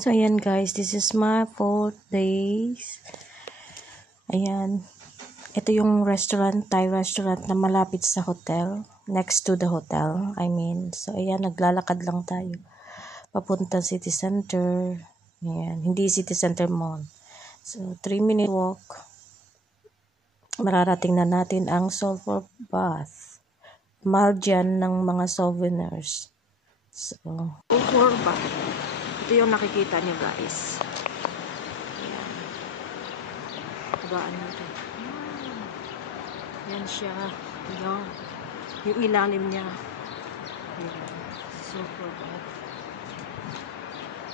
So, ayan guys, this is my 4 days. Ayan. Ito yung restaurant, Thai restaurant na malapit sa hotel. Next to the hotel, I mean. So, ayan, naglalakad lang tayo. Papunta City Center. Ayan, hindi City Center Mall. So, 3-minute walk. Mararating na natin ang Sulphur Bath. Mahal dyan ng mga souvenirs. So, Sulphur Bath. Ito yung nakikita niyo guys. Ayan. Tabaan natin. Yan siya. Ayan. Yung ilalim niya. Ayan. Sulphur Bath.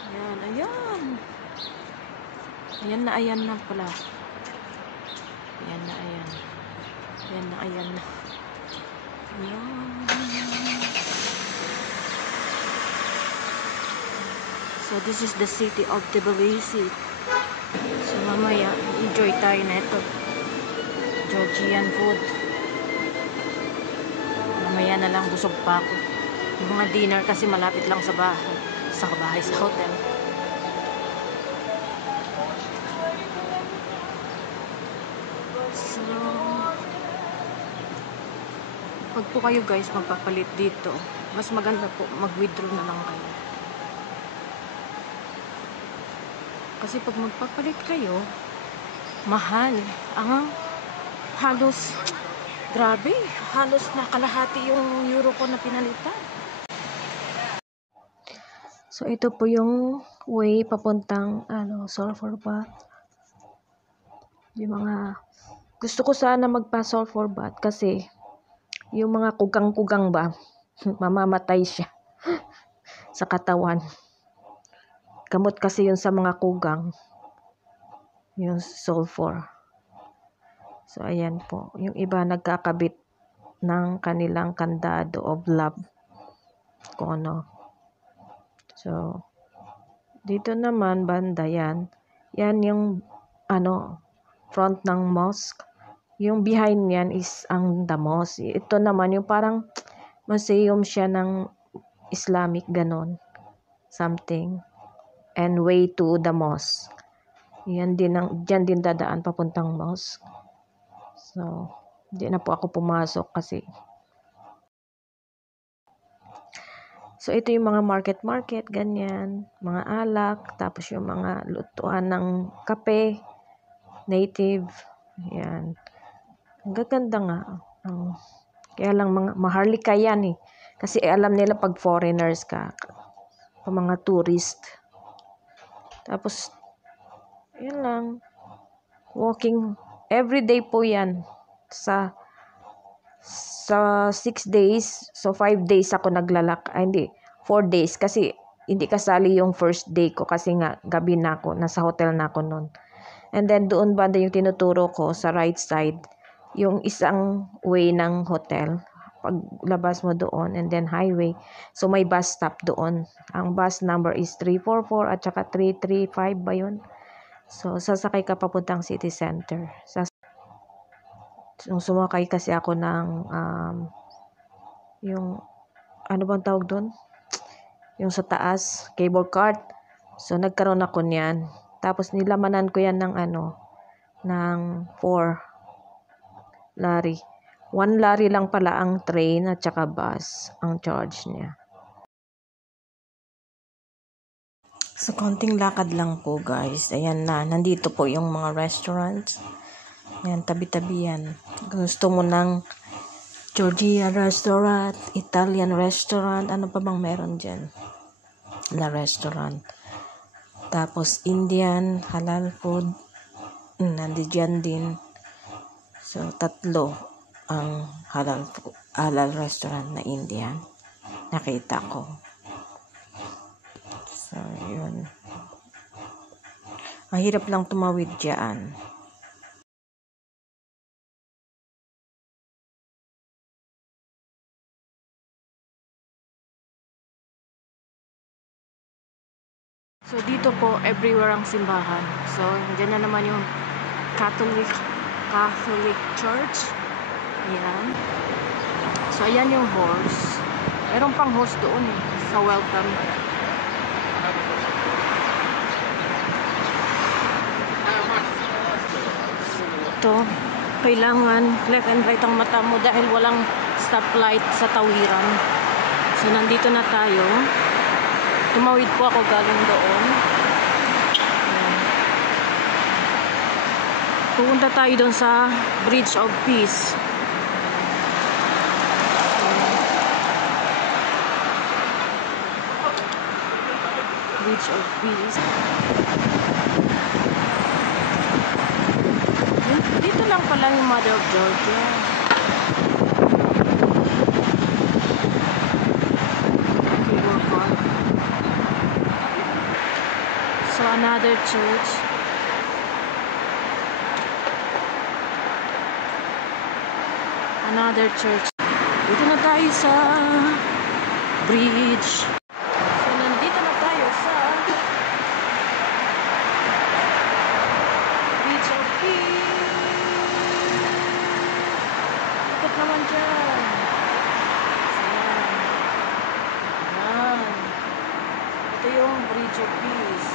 Ayan. Ayan. Ayan na pala. Ayan na ayan. Ayan na ayan na. Ayan. So this is the city of Tbilisi. So mamaya, enjoy tayo na ito. Georgian food. Mamaya na lang, busog pa ako. Yung mga dinner kasi malapit lang sa bahay. Sa hotel. So, pag po kayo guys magpapalit dito, mas maganda po mag-withdraw na lang kayo. Kasi pag magpapalit kayo, mahal. Ang halos, grabe, halos nakalahati yung euro ko na pinalitan. So, ito po yung way papuntang Sulphur Bath. Yung mga, gusto ko sana magpa-Sulphur Bath kasi yung mga kugang-kugang ba, mamamatay siya sa katawan. Gamot kasi yun sa mga kugang. Yung sulfur. So, ayan po. Yung iba nagkakabit ng kanilang kandado of love. Kung ano. So, dito naman, banda yan. Yan yung, front ng mosque. Yung behind yan is ang the mosque. Ito naman yung parang museum siya ng Islamic, ganon. Something. And way to the mosque. Yan din dyan din dadaan papuntang mosque. So, hindi na po ako pumasok kasi. So, ito yung mga market, ganyan. Mga alak, tapos yung mga lutuan ng kape, native. Yan. Ang gaganda nga. Kaya lang maharlika yan eh. Kasi alam nila pag foreigners ka, pag mga tourist. Tapos, yun lang. Walking, everyday po yan. Sa 6 days, so 5 days ako hindi, 4 days. Kasi, hindi kasali yung first day ko. Kasi nga, gabi na ako, nasa hotel na ako noon. And then, doon banda yung tinuturo ko sa right side, yung isang way ng hotel. Paglabas mo doon, and then highway. So, may bus stop doon. Ang bus number is 344 at saka 335 ba yun? So, sasakay ka papuntang city center. So, sumakay kasi ako ng, yung, ano bang tawag doon? Yung sa taas, cable cart. So, nagkaroon ako niyan. Tapos, nilamanan ko yan ng ng 4 lari. 1 lari lang pala ang train at saka bus ang charge niya. So, konting lakad lang po guys. Ayan na. Nandito po yung mga restaurants. Ayan, tabi-tabi yan. Gusto mo ng Georgian restaurant, Italian restaurant, ano pa bang meron dyan? Na restaurant. Tapos, Indian, halal food. Nandiyan din. So, 3 ang halal restaurant na Indian. Nakita ko. So, yun. Ang hirap lang tumawid dyan. So, dito po, everywhere ang simbahan. So, dyan na naman yung Catholic Church. Ayan. So, ayan yung horse. Meron pang horse doon sa welcome. dito, kailangan left and right ang mata mo dahil walang stoplight sa tawiran. So, nandito na tayo. Tumawid po ako galing doon. Pupunta tayo doon sa Bridge of Peace. Bridge of Peace. Dito lang pala yung Mother of Georgia. Okay, we're far. So, another church. Another church. Dito na tayo sa bridge. So, nandito na tayo sa Bridge of Peace. Ikot naman dyan. Ayan. Ayan. Ito yung Bridge of Peace.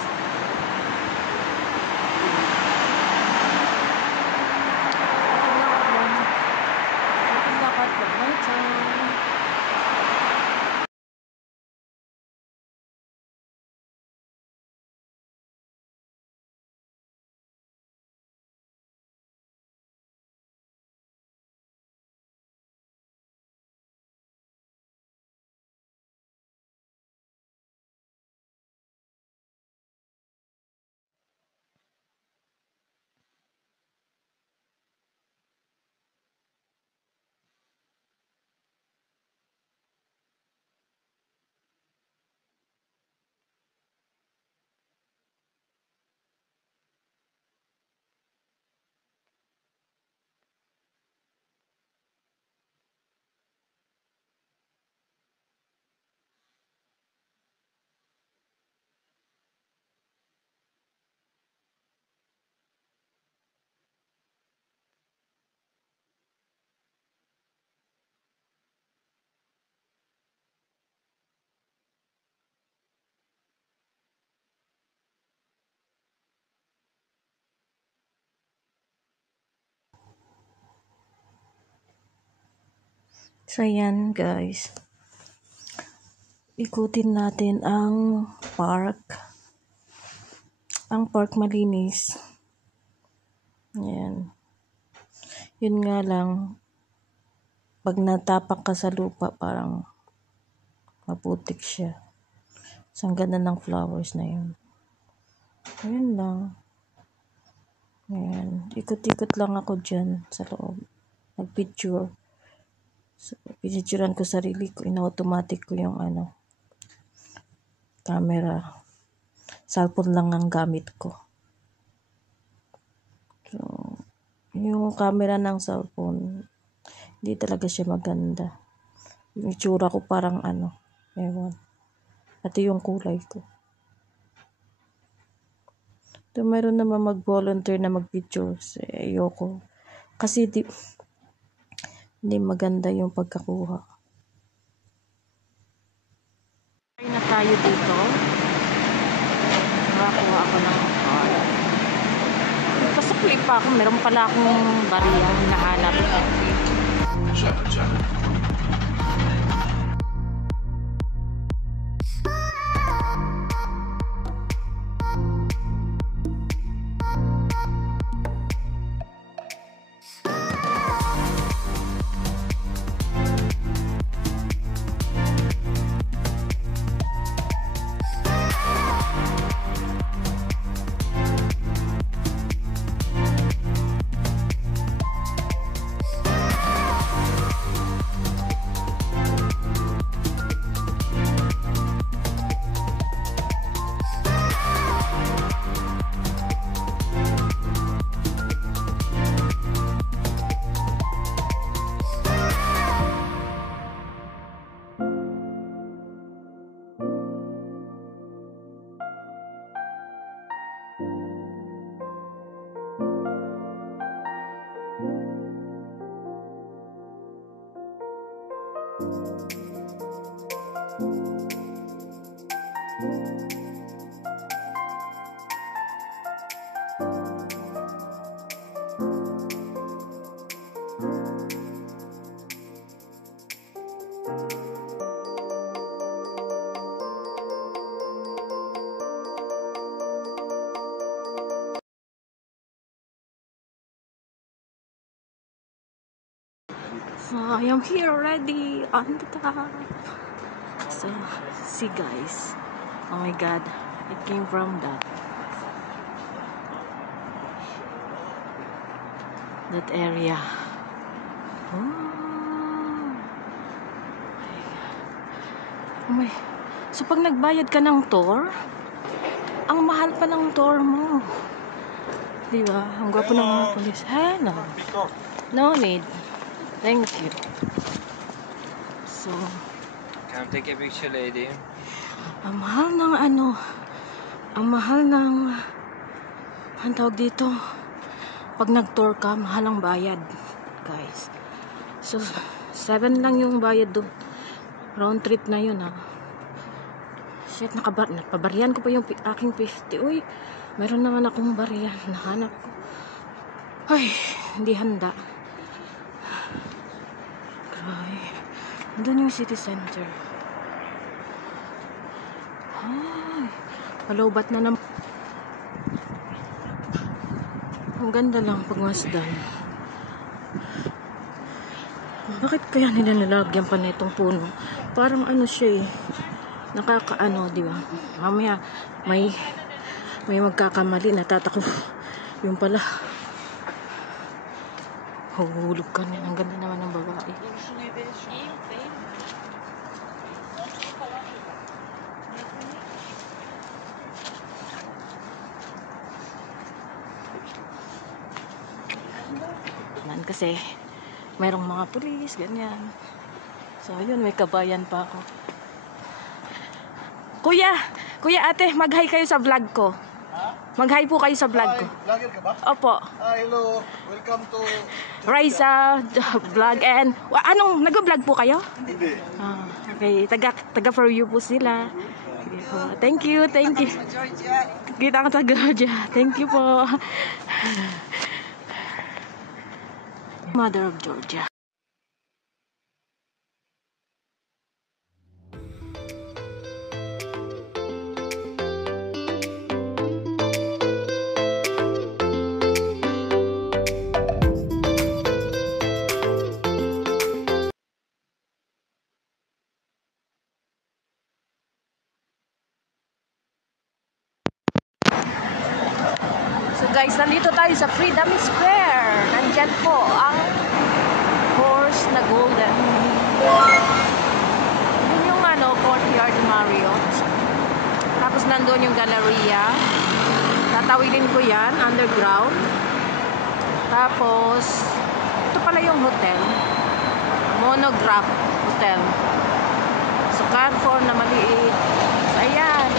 So, yan guys. Ikutin natin ang park. Ang park malinis. Yan. Yun nga lang, pag natapak ka sa lupa, parang maputik siya. So, ang ganda ng flowers na yun. Ayun lang. Ayan. Ikot-ikot lang ako dyan sa loob. Nag-picture. So, pinicturean ko sarili ko. In-automatic ko yung camera. Cellphone lang ang gamit ko. So, yung camera ng cellphone, hindi talaga siya maganda. Yung itsura ko parang ewan. Pati yung kulay ko. So, mayroon naman mag-volunteer na mag-picture. Ayoko. Kasi hindi maganda yung pagkakuha. Ay na tayo dito. Nakakuha ako ng card. Pasakli pa ako. Meron pala akong bariyang hinahanap. So, I am here already on the top. So, see guys. Oh my god. It came from that area. Oh my. So, pag nagbayad ka ng tour, ang mahal pa ng tour mo. Diba? Ang gwapo ng mga polis. No. No need. Thank you. So, can I take a picture, lady? ang mahal ng ang tawag dito, pag nag-tour ka, mahal ang bayad, guys. So, 7 lang yung bayad doon. Round trip na yun, ha. Shit, napabaryan ko pa yung aking 50. Uy, meron naman akong baryan. Nahanap ko. Ay, hindi handa. Grabe. Doon yung city center. Ay, palaubat na naman. Ang ganda lang pag Masdan. Bakit kaya nila nalagyan pa na itong puno? Parang ano siya eh. Nakakaano, di ba? Mamaya may magkakamali, natatakot. Yung pala. Huhulog ka na. Ang ganda naman ng babae. Kasi mayroong mga pulis, ganyan. So, ayun, may kabayan pa ako. Kuya, ate, mag-hi kayo sa vlog ko. Mag-hi po kayo sa vlog ko. Vlogger ka ba? Opo. Hello, welcome to Raisa vlog and anong nag-vlog po kayo? Hindi. Okay, taga for you po sila. Thank you. Kita ka sa Georgia. Thank you po. Mother of Georgia. So guys, nandito tayo sa Freedom Square. Nandyan po ang horse na golden. Yun yung courtyard Marriott. Tapos nandun yung Galleria. Tatawidin ko yan, underground. Tapos, ito pala yung hotel. Monograph Hotel. So, Carrefour na maliit. Ayan.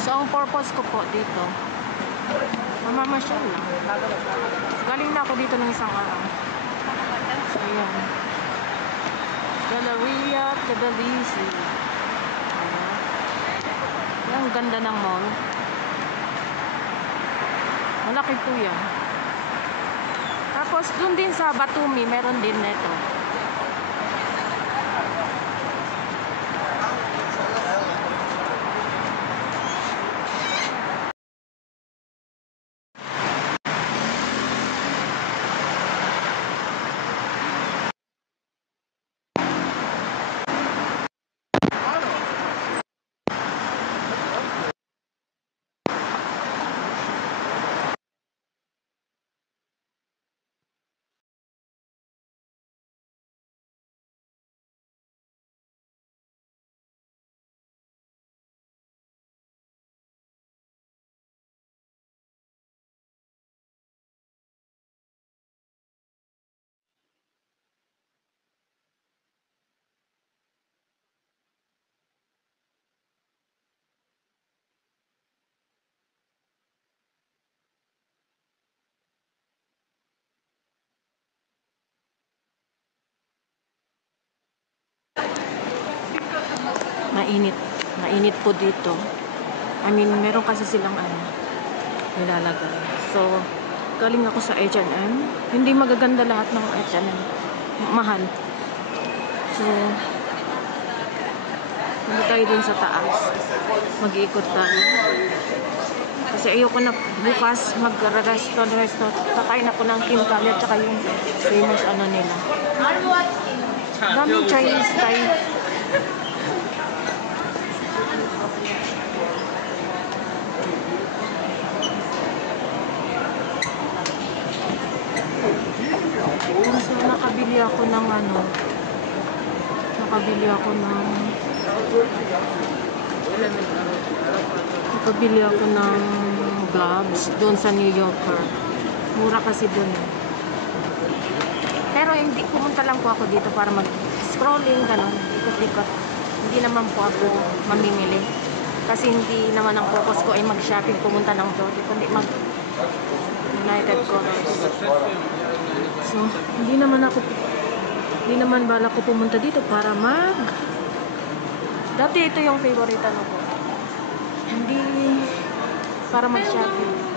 So, ang purpose ko po dito, mamamasyal lang. Galing na ako dito ng isang araw. Ayan. Galleria Cadalizi. Ayan. Ang ganda ng mall. Malaki po yan. Tapos dun din sa Batumi, meron din nito. Mainit. Mainit po dito. I mean, meron kasi silang nilalagay. So, galing ako sa H&M. Hindi magaganda lahat ng H&M. Mahal. So, punta tayo dun sa taas. Mag-iikot tayo. Kasi ayoko na bukas mag-resto. Kakain ako ng Kim Kalia tsaka yung famous nila. Daming Chinese Thai. So, nakabili ako ng gloves doon sa New Yorker. Mura kasi doon. Pero hindi, pumunta lang po ako dito para mag-scrolling, gano'n, ikot-ikot. Hindi naman po ako mamimili. Kasi hindi naman ang focus ko ay mag-shopping, pumunta ng Dodi, kundi mag-United Colors. So, hindi naman bala ko pumunta dito para dati ito yung favorite ko. Hindi para mag-shopping.